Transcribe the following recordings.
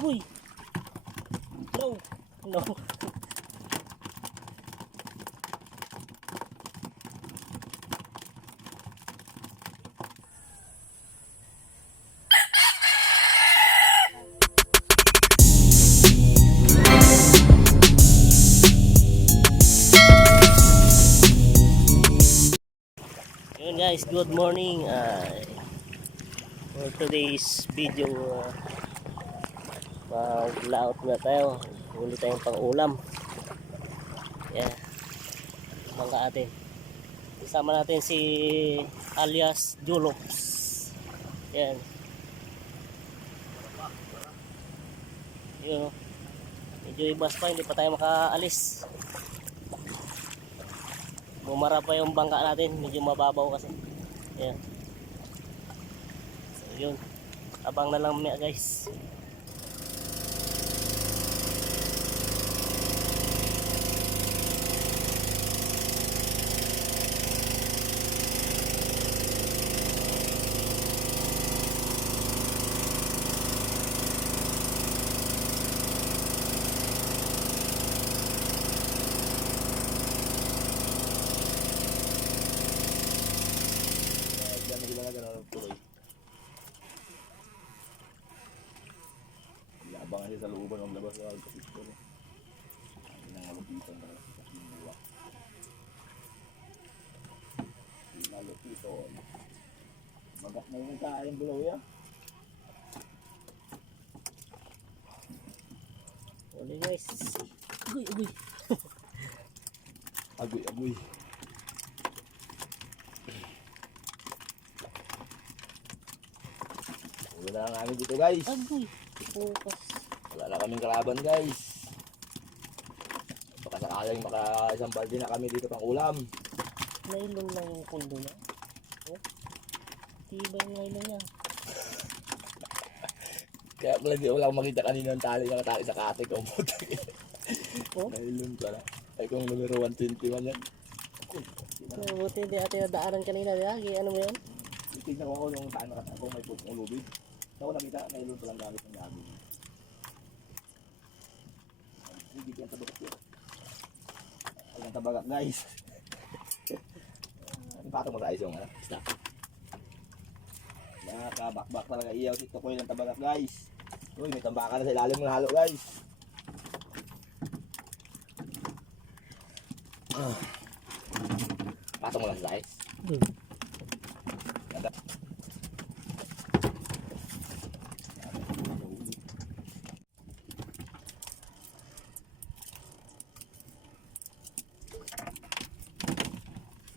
Uy! No! No! Yun guys, good morning. For today's video, mag-laot na tayo. Huli tayong pang ulam. Yan, bangka atin. Isama natin si alias Julops. Yan. Yun, medyo ibas pa, hindi pa tayo makaalis. Bumara pa yung bangka natin, medyo mababaw kasi. Yan. So yun, abang na lang mamaya guys. Abangan niya sa looban ng labas ng kapitol. Hindi nang malupitan na sa kinuwa. Hindi malupitan. Magat na yung kain bulaw ya. Uli guys. Uy, uy. Agoy, agoy. Wala na namin dito guys. Agoy. Focus. Wala na kaming kalaban guys. Baka sakaling maka-isang balde na kami dito pang ulam. Nailon lang yung kundo niya. Oh. Tiba yung nailon niya. Kaya pala di wala akong makita kanina ng tali na tali sa kate ko. Oh. Nailun pala. Ay kung numero 121 yan. Buti hindi natin nadaanan kanina. Lagi, ano mo yan? Tignan ko kung saan nakata kung may putong lubid. So ako nakita, nailun palang gamit ng gabi. Hindi ko yung tabagat yun. Ay ang tabagat guys. Ipatong mo sa isong ha? Stop. Nakabakbak talaga iyaw si Tukoy ng tabagat guys. Uy, may tambakan na sa ilalim ng halo guys. Patong mo lang sa ice. Ganda.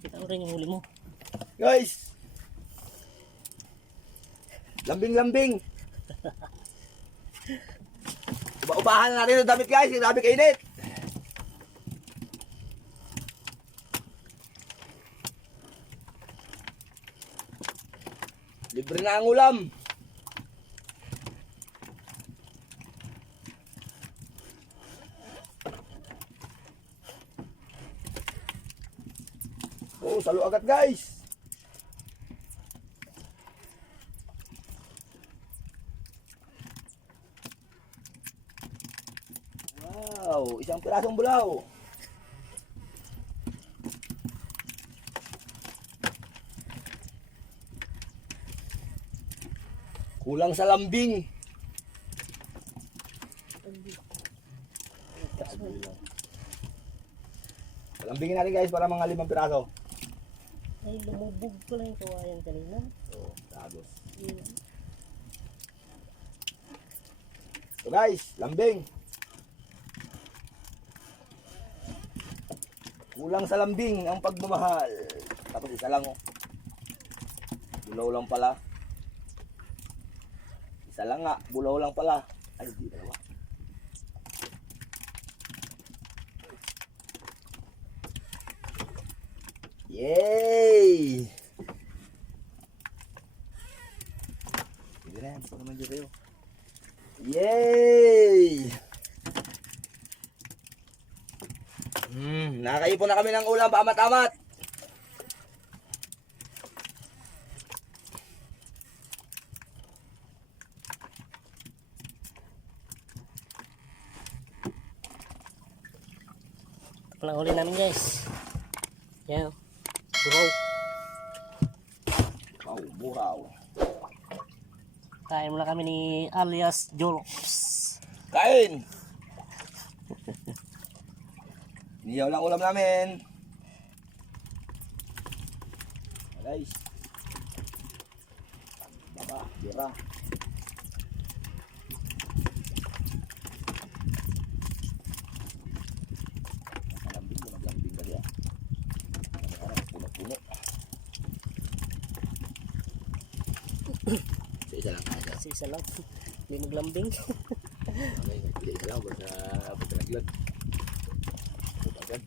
Kita ko rin yung huli mo. Guys! Lambing-lambing! Ubahan na natin yung damit guys, grabe kainit! Libre na ang ulam! Oh, salo agad guys! Wow, isang pirasong bulaw. Kulang sa lambing. Lambingin natin guys para mga 5 piraso. Ay, lumubog ko lang yung kawayan kanina. Oh, tagos. Yeah. So guys, lambing. Kulang sa lambing ang pagmamahal. Tapos isa lang oh. Bulaw lang pala. Isa lang nga, bulaw lang pala. Ay, di dalawa. Yay! Hindi na yan, ito naman dito kayo. Yay! Nakaipon na kami ng ulam, paamat-amat. palang huli namin guys. Yan. Buraw. Wow, buraw. Kain muna kami ni alias Jolops. Kain! Niyaw lang ulam namin. Guys. Baba, tira. Maglambing mo, maglambing ka diyan. Puno-puno. Sa isa lang kaya. Kasi isa lang. Hindi maglambing. Okay, pili isa lang basta pagkalaglag. Agad.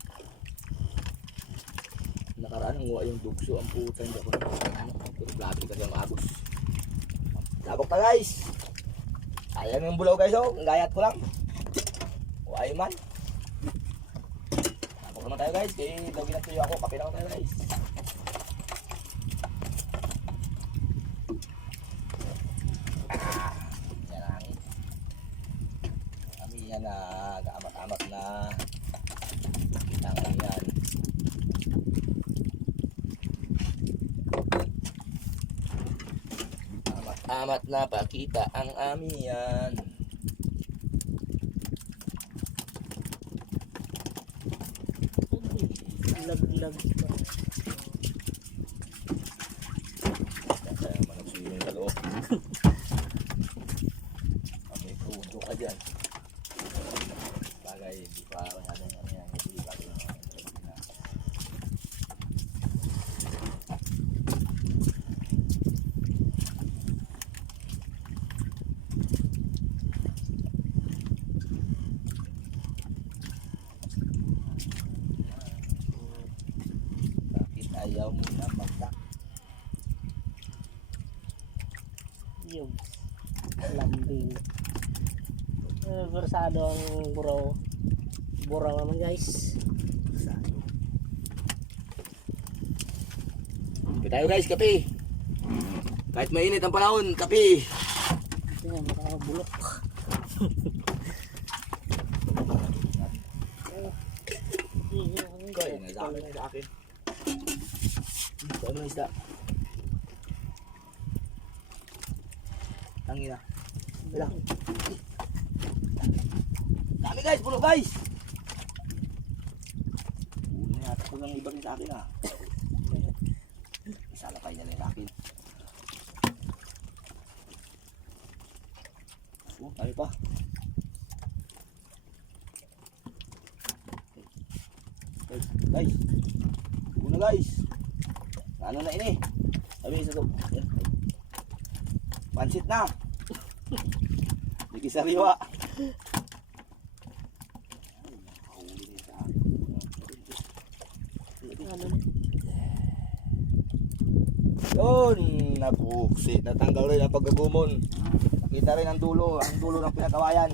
Nakaraan ang yung dugso ang puta, hindi ako naglabi kasi ang agos. Labok na guys. Sayang yung bulaw guys, oh. Ang gayat ko lang. Huwag man. Labok naman tayo guys. Kaya daw ginatuyo ako. Kape lang tayo guys. Yan ang kami yan na gaamat-amat na kitang yan. Amat na pakita ang amihan. Lag-lag pa. Kaya managsiling sa loob. Kami puto ka dyan. Bagay, di pa masyadong ano yan. Hindi pa rin na. Bakit ayaw mo na magtak? Yung lambing. Versado ang buraw. Buraw naman guys. Kape tayo guys, kape. Kahit mainit ang panahon, kape. Yan, makakabulok. Kaya na sa akin. Ito ano isda? Tangina. Wala. Dami guys, puno guys. Puno na ito ng iba rin sa akin ah. Isa na kayo na sa akin. Oh, tayo pa. Guys. Puno guys. Ano na ini? Sabi isa to. Yan. Pansit na. Hindi sariwa. Yun, nabuksi. Natanggal rin ang pagkagumon. Kita rin ang dulo ng pinagawayan.